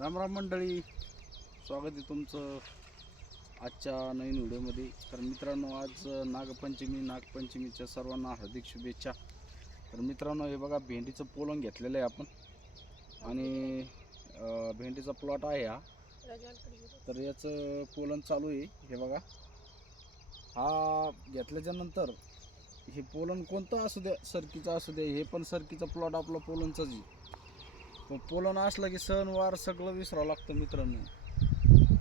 राम राम मंडळी, स्वागत आहे तुमचं आजच्या नवीन व्हिडिओमध्ये. तर मित्रांनो, आज नागपंचमीच्या सर्वांना हार्दिक शुभेच्छा. तर मित्रांनो, हे बघा, भेंडीचं पोलन घेतलेलं आहे आपण आणि भेंडीचा प्लॉट आहे हा. तर याचं पोलन चालू आहे. हे बघा, हा घेतल्याच्या नंतर हे पोलन कोणतं असू द्या, सरकीचं असू द्या, हे पण सरकीचा प्लॉट आपला पोलनचाच आहे. पण पोलन असलं की सणवार सगळं विसरावं लागतं मित्रांनो.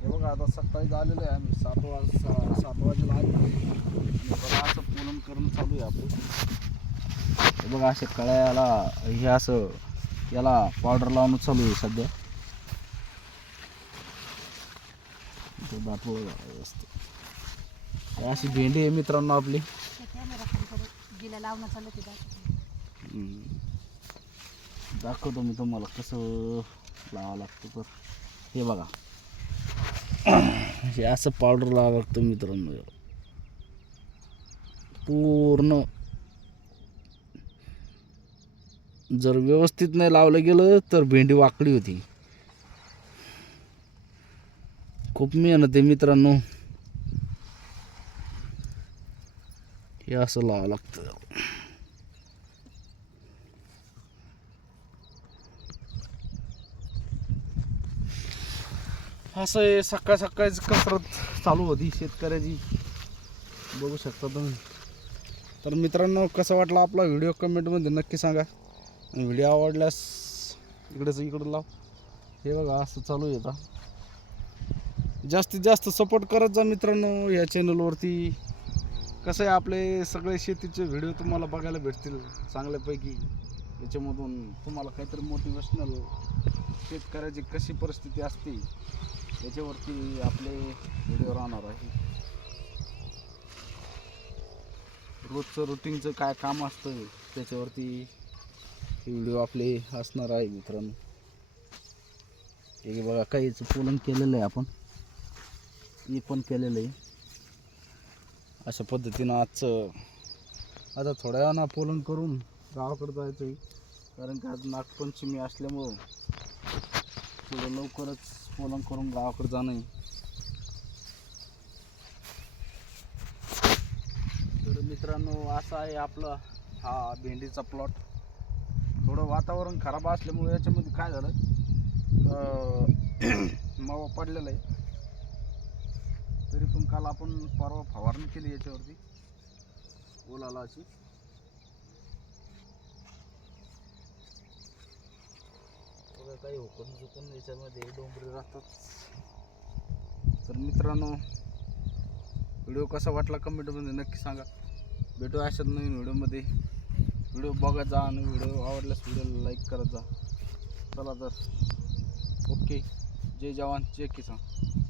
हे बघा, आता सकाळी आलेलं आहे आम्ही 7 वाजेला आलो आणि बघा असं पोलन करणं चालू आहे आपलं. हे बघा, अशा कळ्याला हे असं याला पावडर लावणं चालू आहे सध्या. अशी भेंडी आहे मित्रांनो आपली. दाखवतो मी तुम्हाला कसं लावावं लागतं. तर हे बघा, हे असं पावडर लावावं लागतं मित्रांनो. पूर्ण जर व्यवस्थित नाही लावलं गेलं तर भेंडी वाकडी होती. खूप मेहनत आहे मित्रांनो. हे असं लावावं लागतं. असं आहे, सकाळ सकाळीच कसरत चालू होती शेतकऱ्याची, बघू शकता तुम्ही. तर मित्रांनो, कसा वाटला आपला व्हिडिओ कमेंटमध्ये नक्की सांगा. व्हिडिओ आवडल्यास इकडं लाव. हे बघा, असं चालू आहे. आता जास्तीत जास्त सपोर्ट करत जा मित्रांनो या चॅनलवरती. कसं आहे, आपले सगळे शेतीचे व्हिडिओ तुम्हाला बघायला भेटतील चांगल्यापैकी. याच्यामधून तुम्हाला काहीतरी मोटिवेशनल, शेतकऱ्याची कशी परिस्थिती असते याच्यावरती आपले व्हिडिओ राहणार आहे. रोजचं रुटीनचं काय काम असतं त्याच्यावरती हे व्हिडिओ आपले असणार आहे मित्रांनो. हे बघा, काहीच पोलन केलेलं आहे आपण, हे पण केलेलं आहे. अशा पद्धतीनं आजचं आता थोड्या वेळानं पोलन करून गावाकडे जायचं आहे. कारण की आज नागपंचमी असल्यामुळं थोडं लवकरच पोलन करून गावाकडे जाणं आहे. तर मित्रांनो, असा आहे आपला हा भेंडीचा प्लॉट. थोडं वातावरण खराब असल्यामुळे याच्यामध्ये काय झालं, मावा पडलेला आहे. तरी पण काल आपण परवा फवारणी केली याच्यावरती ओलालाची. बघा, काही हुकून याच्यामध्ये डोंगरी राहतात. तर मित्रांनो, व्हिडिओ कसा वाटला कमेंटमध्ये नक्की सांगा. भेटू अशाच नवीन व्हिडिओमध्ये. व्हिडिओ बघत जा आणि व्हिडिओ आवडल्यास व्हिडिओला लाईक करत जा. चला तर, ओके. जय जवान जय किसान.